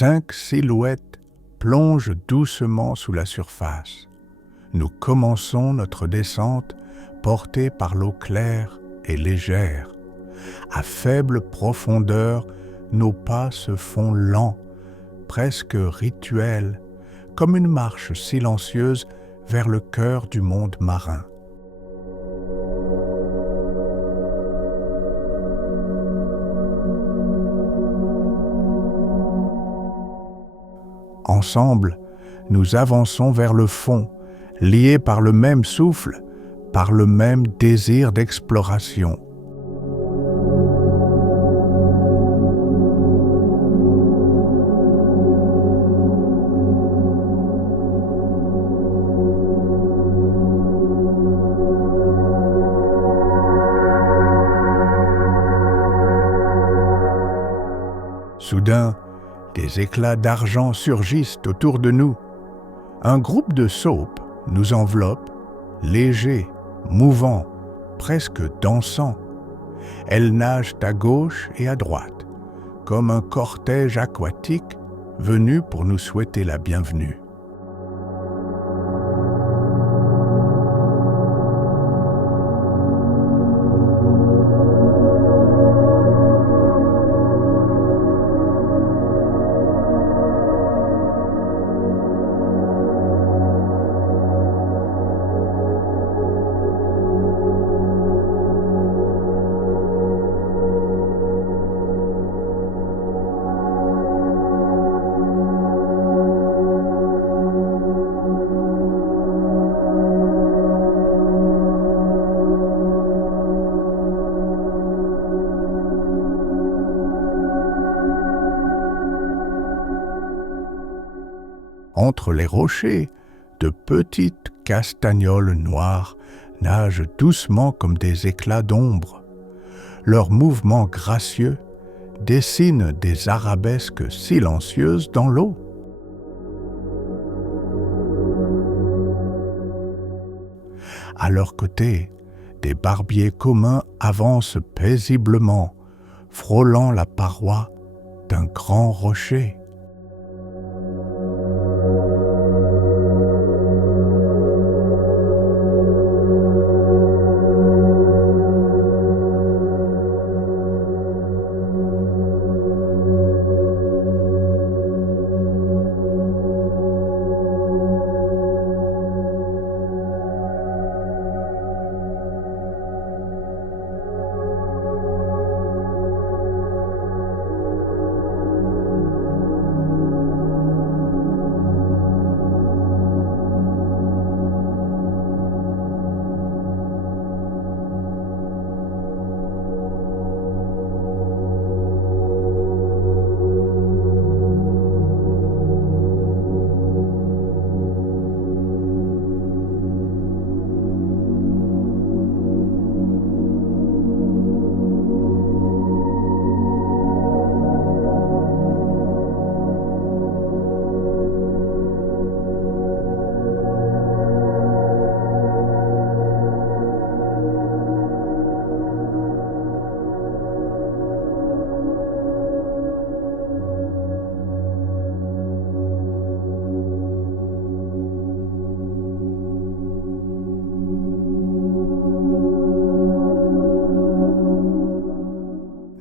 5 silhouettes plongent doucement sous la surface. Nous commençons notre descente portés par l'eau claire et légère. À faible profondeur, nos pas se font lents, presque rituels, comme une marche silencieuse vers le cœur du monde marin. Ensemble, nous avançons vers le fond, liés par le même souffle, par le même désir d'exploration. Soudain, des éclats d'argent surgissent autour de nous. Un groupe de saupes nous enveloppe, léger, mouvant, presque dansant. Elles nagent à gauche et à droite, comme un cortège aquatique venu pour nous souhaiter la bienvenue. Entre les rochers, de petites castagnoles noires nagent doucement comme des éclats d'ombre. Leurs mouvements gracieux dessinent des arabesques silencieuses dans l'eau. À leur côté, des barbiers communs avancent paisiblement, frôlant la paroi d'un grand rocher.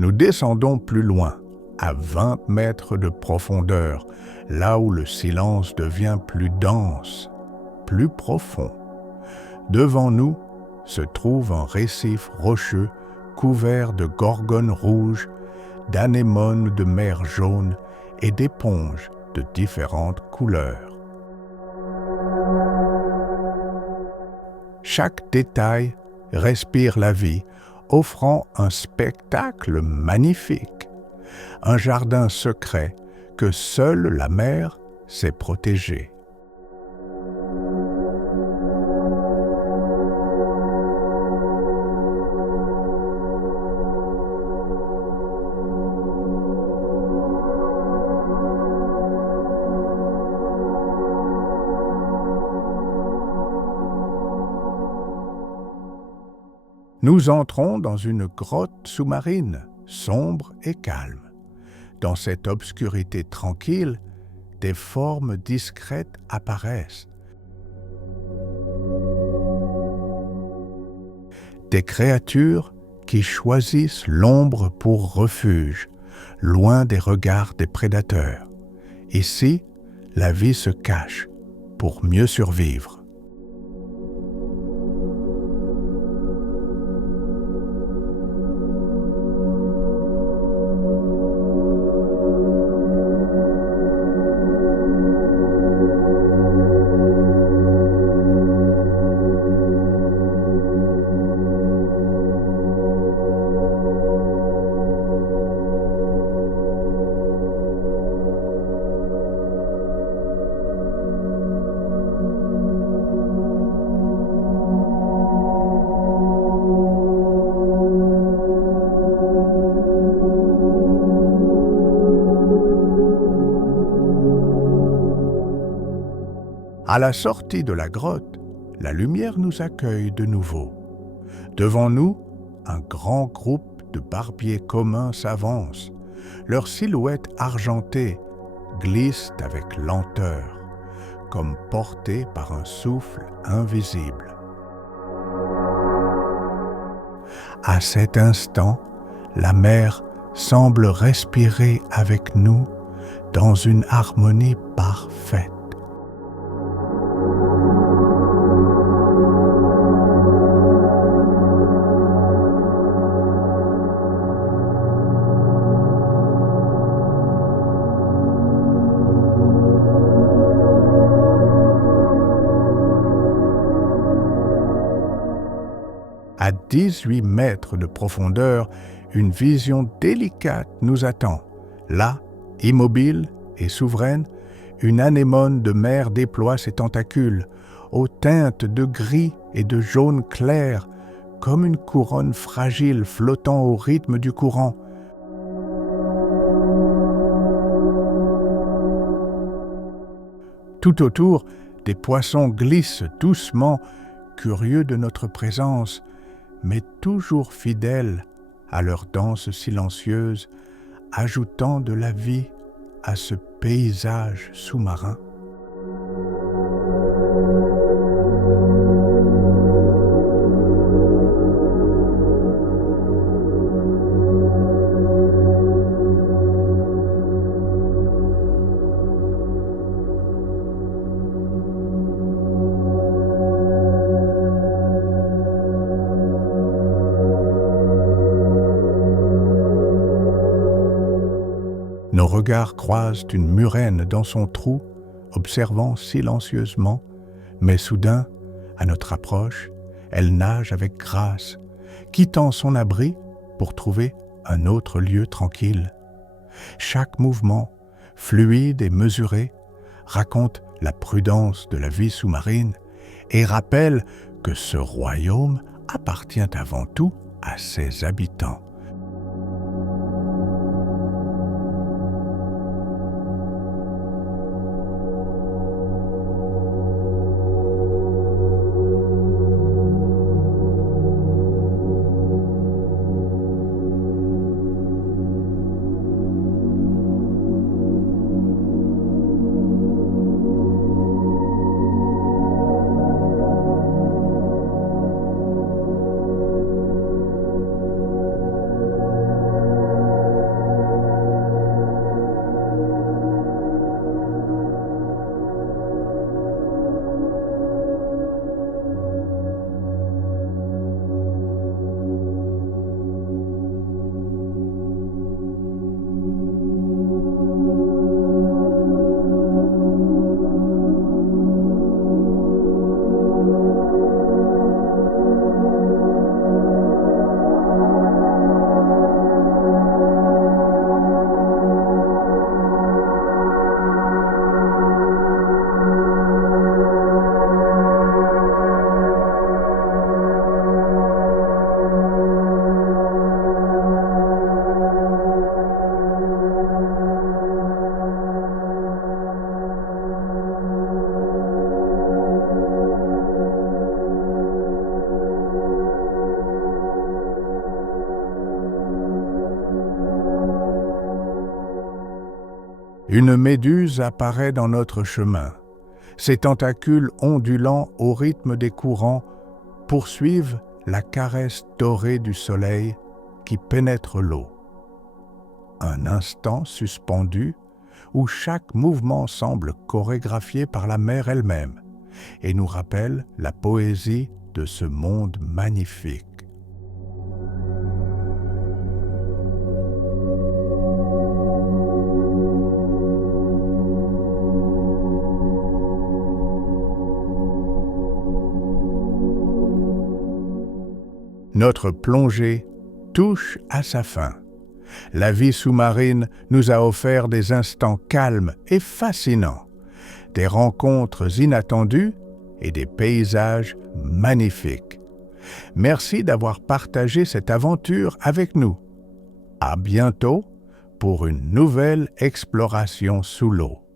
Nous descendons plus loin, à 20 mètres de profondeur, là où le silence devient plus dense, plus profond. Devant nous se trouve un récif rocheux couvert de gorgones rouges, d'anémones de mer jaune et d'éponges de différentes couleurs. Chaque détail respire la vie, offrant un spectacle magnifique, un jardin secret que seule la mer sait protéger. Nous entrons dans une grotte sous-marine, sombre et calme. Dans cette obscurité tranquille, des formes discrètes apparaissent. Des créatures qui choisissent l'ombre pour refuge, loin des regards des prédateurs. Ici, la vie se cache pour mieux survivre. À la sortie de la grotte, la lumière nous accueille de nouveau. Devant nous, un grand groupe de barbiers communs s'avance. Leurs silhouettes argentées glissent avec lenteur, comme portées par un souffle invisible. À cet instant, la mer semble respirer avec nous dans une harmonie parfaite. À 18 mètres de profondeur, une vision délicate nous attend. Là, immobile et souveraine, une anémone de mer déploie ses tentacules, aux teintes de gris et de jaune clair, comme une couronne fragile flottant au rythme du courant. Tout autour, des poissons glissent doucement, curieux de notre présence, mais toujours fidèles à leur danse silencieuse, ajoutant de la vie à ce paysage sous-marin. Nos regards croisent une murène dans son trou, observant silencieusement, mais soudain, à notre approche, elle nage avec grâce, quittant son abri pour trouver un autre lieu tranquille. Chaque mouvement, fluide et mesuré, raconte la prudence de la vie sous-marine et rappelle que ce royaume appartient avant tout à ses habitants. Une méduse apparaît dans notre chemin. Ses tentacules ondulants au rythme des courants poursuivent la caresse dorée du soleil qui pénètre l'eau. Un instant suspendu où chaque mouvement semble chorégraphié par la mer elle-même et nous rappelle la poésie de ce monde magnifique. Notre plongée touche à sa fin. La vie sous-marine nous a offert des instants calmes et fascinants, des rencontres inattendues et des paysages magnifiques. Merci d'avoir partagé cette aventure avec nous. À bientôt pour une nouvelle exploration sous l'eau.